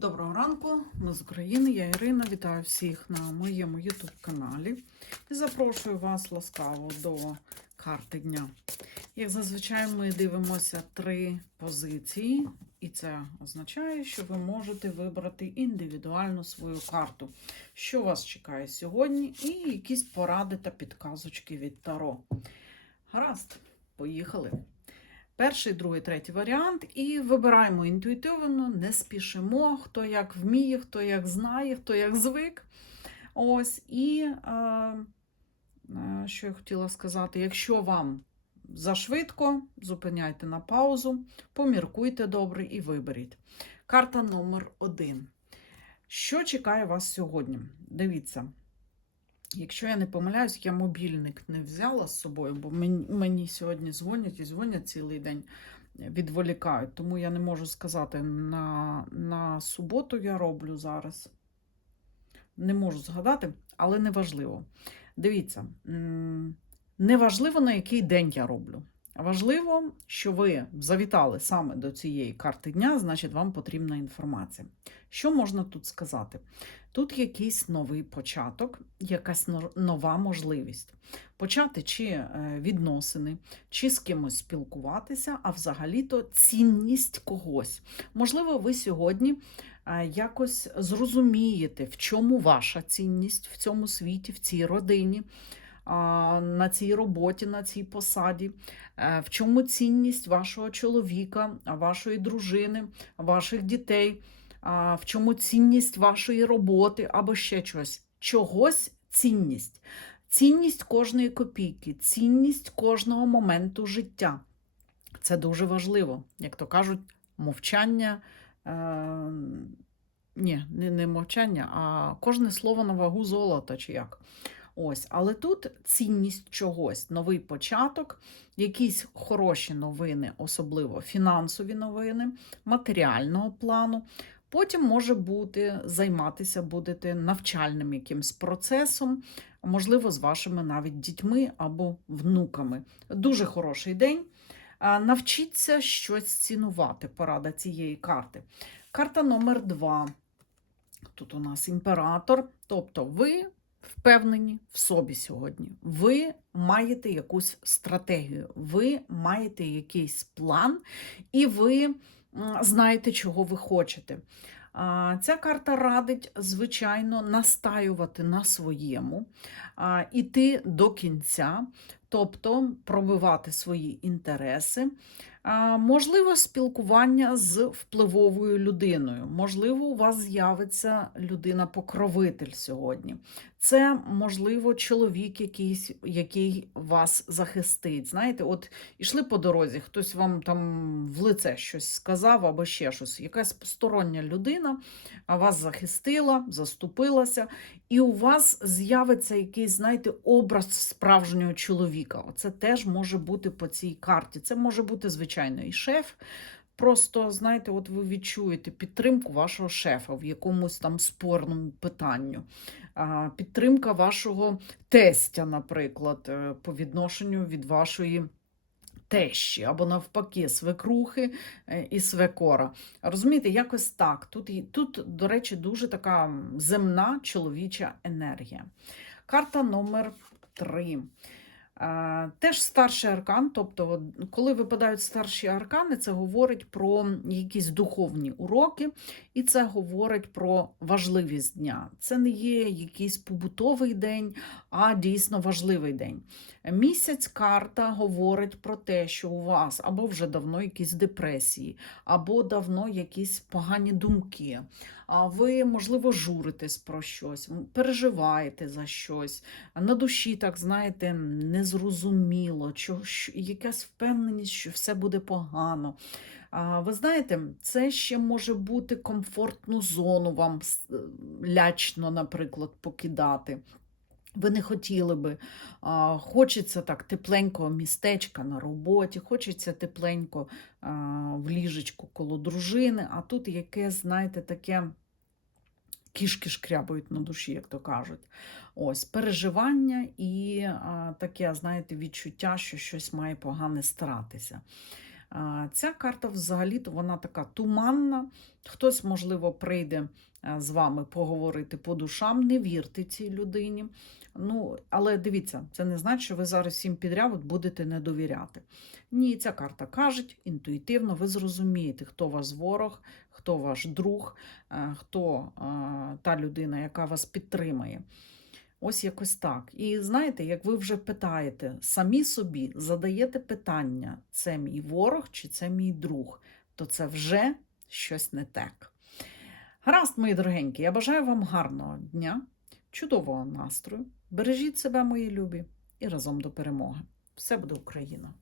Доброго ранку, ми з України, я Ірина. Вітаю всіх на моєму YouTube каналі і запрошую вас ласкаво до карти дня. Як зазвичай, ми дивимося три позиції, і це означає, що ви можете вибрати індивідуально свою карту, що вас чекає сьогодні, і якісь поради та підказочки від Таро. Гаразд, поїхали. Перший, другий, третій варіант. І вибираємо інтуїтивно, не спішимо, хто як вміє, хто як знає, хто як звик. Ось, і е, е, що я хотіла сказати, якщо вам зашвидко, зупиняйте на паузу, поміркуйте добре і виберіть. Карта номер один. Що чекає вас сьогодні? Дивіться. Якщо я не помиляюсь, я мобільник не взяла з собою, бо мені, сьогодні дзвонять і дзвонять цілий день, відволікають. Тому я не можу сказати, на, на суботу я роблю зараз. Не можу згадати, але неважливо. Дивіться, неважливо, на який день я роблю. Важливо, що ви завітали саме до цієї карти дня, значить, вам потрібна інформація. Що можна тут сказати? Тут якийсь новий початок, якась но- нова можливість. Почати чи е, відносини, чи з кимось спілкуватися, а взагалі-то цінність когось. Можливо, ви сьогодні е, якось зрозумієте, в чому ваша цінність в цьому світі, в цій родині, на цій роботі, на цій посаді, Е, в чому цінність вашого чоловіка, вашої дружини, ваших дітей, в чому цінність вашої роботи або ще чогось. Чогось цінність. Цінність кожної копійки, цінність кожного моменту життя. Це дуже важливо. Як то кажуть, мовчання. Е, ні, не, не мовчання, а кожне слово на вагу золота, чи як. Ось, але тут цінність чогось, новий початок, якісь хороші новини, особливо фінансові новини, матеріального плану. Потім може бути займатися будете навчальним якимсь процесом, можливо, з вашими навіть дітьми або внуками. Дуже хороший день. Навчіться щось цінувати, порада цієї карти. Карта номер два. Тут у нас імператор. Тобто ви впевнені в собі сьогодні. Ви маєте якусь стратегію, ви маєте якийсь план, і ви знаєте, чого ви хочете. Ця карта радить, звичайно, настаювати на своєму, іти до кінця, тобто пробивати свої інтереси. Можливо, спілкування з впливовою людиною. Можливо, у вас з'явиться людина-покровитель сьогодні. Це, можливо, чоловік якийсь, який вас захистить. Знаєте, от ішли по дорозі, хтось вам там в лице щось сказав або ще щось. Якась постороння людина вас захистила, заступилася, і у вас з'явиться якийсь, знаєте, образ справжнього чоловіка. Оце теж може бути по цій карті. Це може бути, звичайно, і шеф. Просто, знаєте, от ви відчуєте підтримку вашого шефа в якомусь там спорному питанню. Підтримка вашого тестя, наприклад, е, по відношенню від вашої тещі, або навпаки, свекрухи е, і свекора. Розумієте, якось так. Тут, тут, до речі, дуже така земна чоловіча енергія. Карта номер 3. Теж старший аркан, тобто, коли випадають старші аркани, це говорить про якісь духовні уроки, і це говорить про важливість дня. Це не є якийсь побутовий день, а дійсно важливий день. Місяць карта говорить про те, що у вас або вже давно якісь депресії, або давно якісь погані думки. А ви, можливо, журитесь про щось, переживаєте за щось. На душі, так знаєте, незрозуміло, що, що, якась впевненість, що все буде погано. А, ви знаєте, це ще може бути комфортну зону вам лячно, наприклад, покидати. Ви не хотіли би, а, хочеться так тепленького містечка на роботі, хочеться тепленько а, в ліжечку коло дружини, а тут якесь, знаєте, таке кішки шкрябають на душі, як то кажуть. Ось переживання і а, таке, знаєте, відчуття, що щось має погане старатися. Ця карта взагалі-то вона така туманна. Хтось, можливо, прийде з вами поговорити по душам, не вірте цій людині. Ну, але дивіться, це не значить, що ви зараз всім підряд будете не довіряти. Ні, ця карта каже інтуїтивно, ви зрозумієте, хто ваш ворог, хто ваш друг, е, хто е, та людина, яка вас підтримає. Ось якось так. І знаєте, як ви вже питаєте, самі собі задаєте питання: це мій ворог чи це мій друг, то це вже щось не так. Гаразд, мої дорогенькі, я бажаю вам гарного дня, чудового настрою. Бережіть себе, мої любі, і разом до перемоги. Все буде Україна!